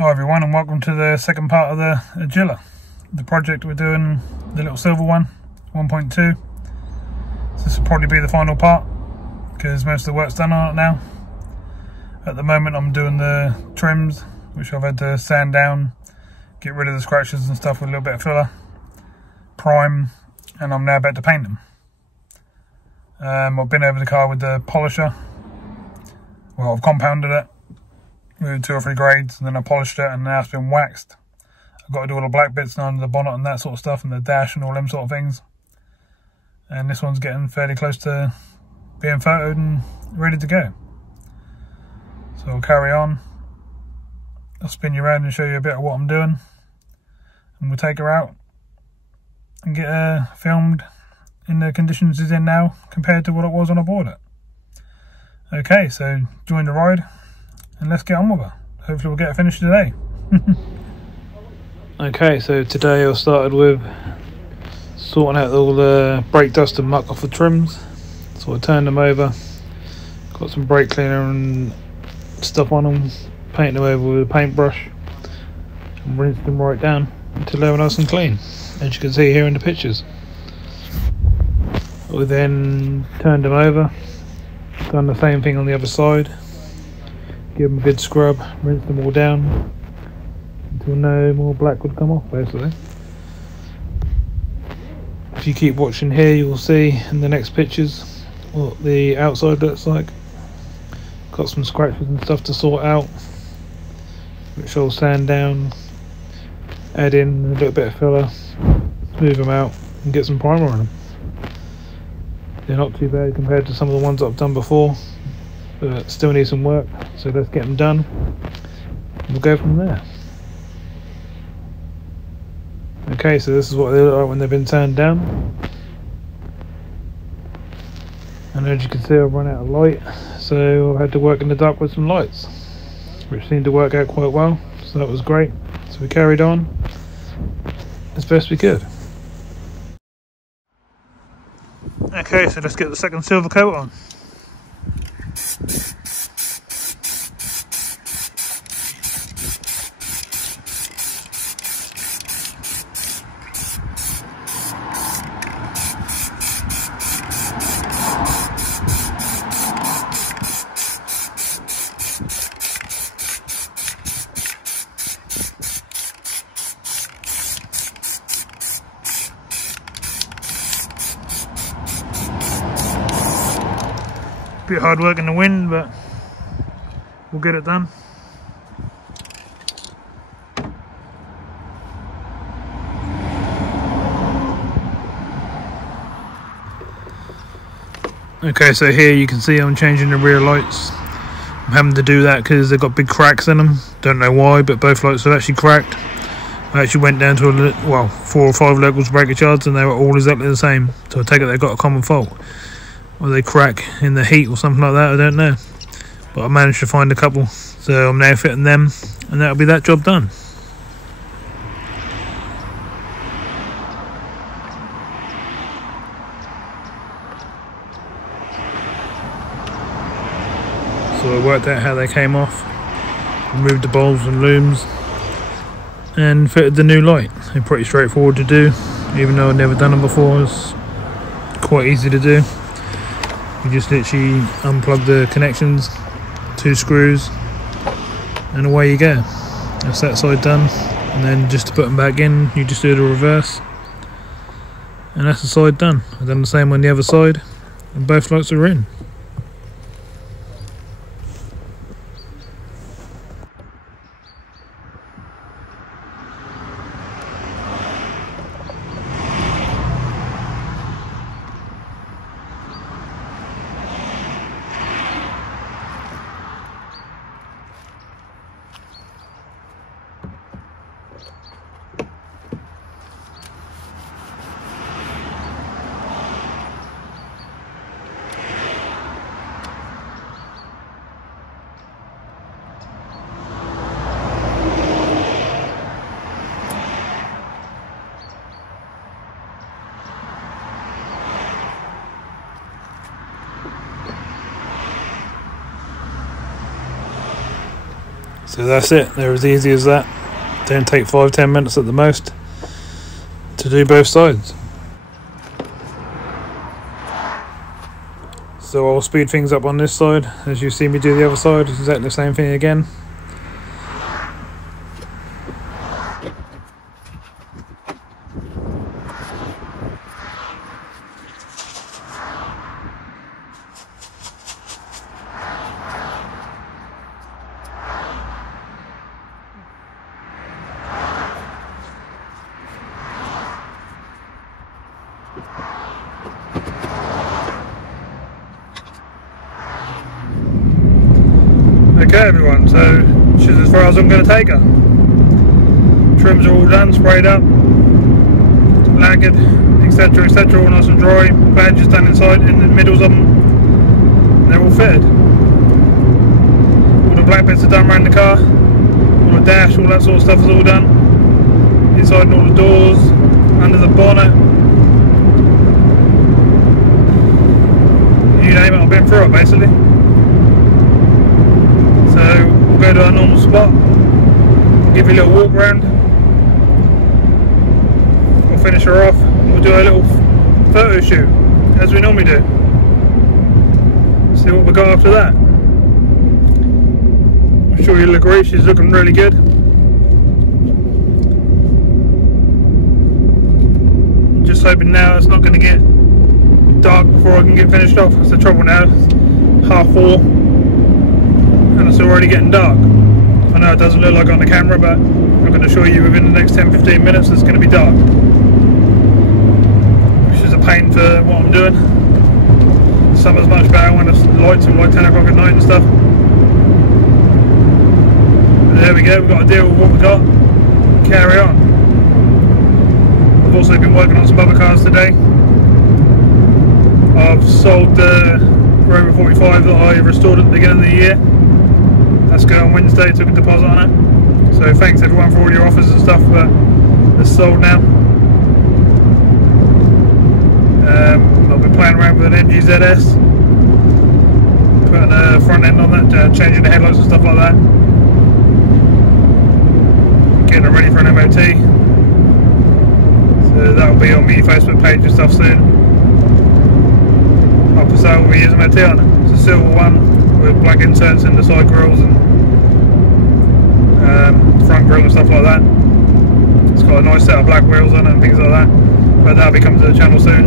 Hi everyone, and welcome to the second part of the Agila, the project we're doing, the little silver one, 1.2. So this will probably be the final part because most of the work's done on it now. At the moment I'm doing the trims, which I've had to sand down, get rid of the scratches and stuff with a little bit of filler, prime, and I'm now about to paint them. I've been over the car with the polisher. Well, I've compounded it with 2 or 3 grades, and then I polished it, and now it's been waxed. I've got to do all the black bits under the bonnet and that sort of stuff, and the dash and all them sort of things. And this one's getting fairly close to being photoed and ready to go. So I'll carry on. I'll spin you around and show you a bit of what I'm doing, and we'll take her out and get her filmed in the conditions it's in now compared to what it was when I bought it. Okay, so join the ride and let's get on with her. Hopefully we'll get it finished today. Okay, so today I started with sorting out all the brake dust and muck off the trims. So I turned them over, got some brake cleaner and stuff on them, painted them over with a paintbrush and rinsed them right down until they were nice and clean, as you can see here in the pictures. We then turned them over, done the same thing on the other side, give them a good scrub, rinse them all down until no more black would come off basically. If you keep watching here, you'll see in the next pictures what the outside looks like. Got some scratches and stuff to sort out, which I'll sand down, add in a little bit of filler, smooth them out and get some primer on them. They're not too bad compared to some of the ones that I've done before, but still need some work, so let's get them done and we'll go from there. Okay, so this is what they look like when they've been turned down, and as you can see I've run out of light, so I had to work in the dark with some lights, which seemed to work out quite well, so that was great. So we carried on as best we could. Okay, so let's get the second silver coat on. Bit hard work in the wind, but we'll get it done. Okay, so here you can see I'm changing the rear lights. I'm having to do that because they've got big cracks in them. Don't know why, but both lights are actually cracked. I actually went down to 4 or 5 local breakage yards and they were all exactly the same. So I take it they've got a common fault. Or they crack in the heat or something like that, I don't know. But I managed to find a couple, so I'm now fitting them, and that'll be that job done. So I worked out how they came off, removed the bulbs and looms, and fitted the new light. They're pretty straightforward to do, even though I've never done them before. It's quite easy to do. You just literally unplug the connections, 2 screws, and away you go. That's that side done, and then just to put them back in, you just do the reverse, and that's the side done. I've done the same on the other side, and both lights are in. So that's it, they're as easy as that. Don't take 5-10 minutes at the most to do both sides. So I'll speed things up on this side as you see me do the other side, exactly the same thing again. Okay everyone, so this is as far as I'm going to take her. Trims are all done, sprayed up, lacquered, etc, etc, all nice and dry. Badges done inside, in the middles of them, they're all fitted. All the black bits are done around the car, all the dash, all that sort of stuff is all done. Inside and all the doors, under the bonnet. You name it, I've been through it basically. So we'll go to our normal spot, give you a little walk around, we'll finish her off, we'll do a little photo shoot as we normally do. See what we got after that. I'm sure you'll agree she's looking really good. Just hoping now it's not going to get dark before I can get finished off. That's the trouble now, it's 4:30. And it's already getting dark. I know it doesn't look like on the camera, but I'm going to assure you within the next 10-15 minutes it's going to be dark. Which is a pain for what I'm doing. Summer's much better when it's lights and like 10 o'clock at night and stuff. But there we go, we've got to deal with what we got. Carry on. I've also been working on some other cars today. I've sold the Rover 45 that I restored at the beginning of the year. That's going on Wednesday, took a deposit on it. So thanks everyone for all your offers and stuff, but it's sold now. I've been playing around with an MGZS, putting a front end on that, changing the headlights and stuff like that. Getting it ready for an MOT. So that'll be on my Facebook page and stuff soon. Up for sale with the MOT on it. It's a silver one with black inserts in the side grills and front grille and stuff like that. It's got a nice set of black wheels on it and things like that. But that'll be coming to the channel soon.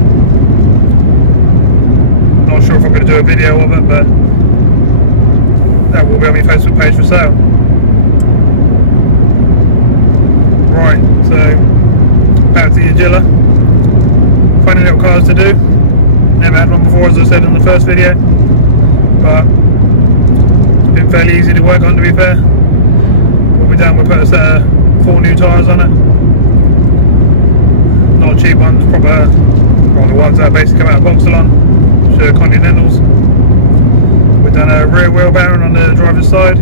Not sure if I'm going to do a video of it, but that will be on my Facebook page for sale. Right, so back to the Agila. Funny little cars to do. Never had one before, as I said in the first video, but it's been fairly easy to work on, to be fair. What we've done, we put a set of 4 new tyres on it. Not cheap ones, proper, well, the ones that basically come out of Vauxhall, Continentals. We've done a rear wheel bearing on the driver's side.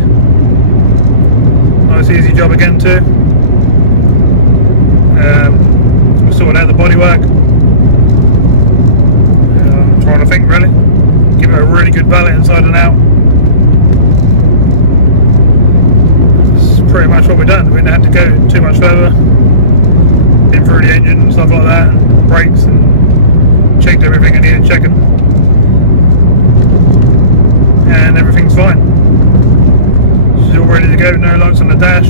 Nice easy job again too. We're sorting out the bodywork. Trying to think really. Give it a really good valet inside and out. That's pretty much what we've done. We didn't have to go too much further. Been through the engine and stuff like that, and brakes, and checked everything I needed checking. And everything's fine. She's all ready to go, no lights on the dash.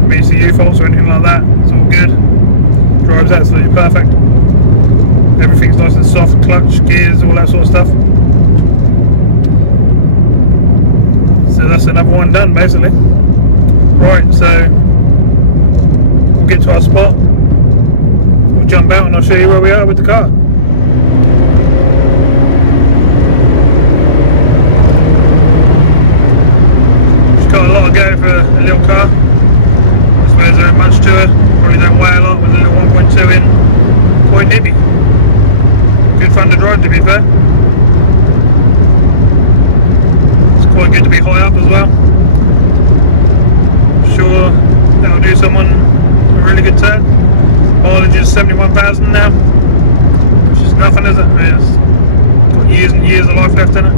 From ECU faults or anything like that, it's all good. Drives absolutely perfect. Everything's nice and soft, clutch, gears, all that sort of stuff. So that's another one done basically. Right, so we'll get to our spot, we'll jump out and I'll show you where we are with the car. She's got a lot of go for a little car. I suppose there ain't much to her, probably don't weigh a lot with a little 1.2 in, quite nippy. Good fun to drive, to be fair. It's quite good to be high up as well. Sure, that'll do someone a really good turn. Mileage is 71,000 now, which is nothing, is it? I mean, it's got years and years of life left in it.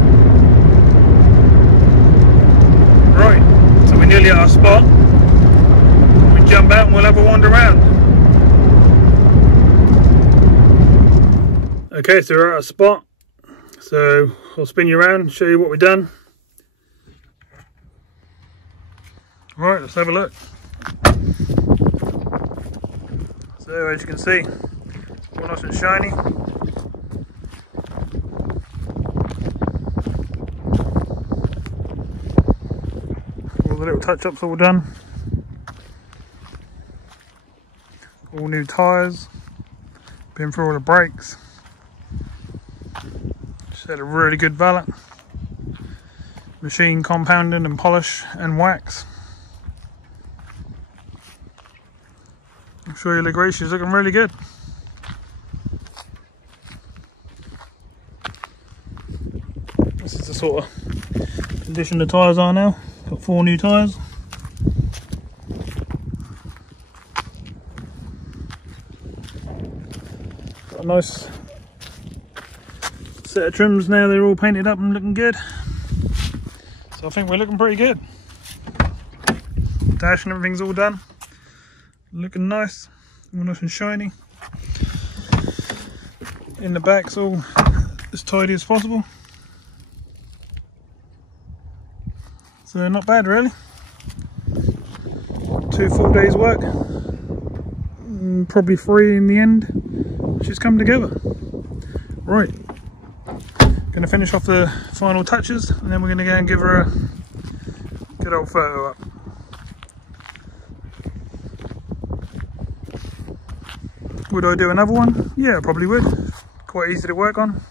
nearly at our spot. We jump out and we'll have a wander around. Okay, so we're at our spot. So I'll spin you around, show you what we've done. Right, let's have a look. So as you can see, all nice and shiny. All the little touch-ups all done. All new tyres. Been through all the brakes. Just had a really good valet. Machine compounding and polish and wax. I'm sure you'll agree, she's looking really good. This is the sort of condition the tyres are now. Got 4 new tyres. Got a nice set of trims now, they're all painted up and looking good. So I think we're looking pretty good. Dash and everything's all done. Looking nice, all nice and shiny. In the back's all as tidy as possible. So not bad really. 2 full days work. Probably 3 in the end. Just come together. Right. Gonna finish off the final touches and then we're gonna go and give her a good old photo up. Would I do another one? Yeah, I probably would. Quite easy to work on.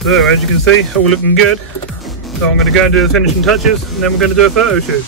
So as you can see, all looking good. So I'm going to go and do the finishing touches and then we're going to do a photo shoot.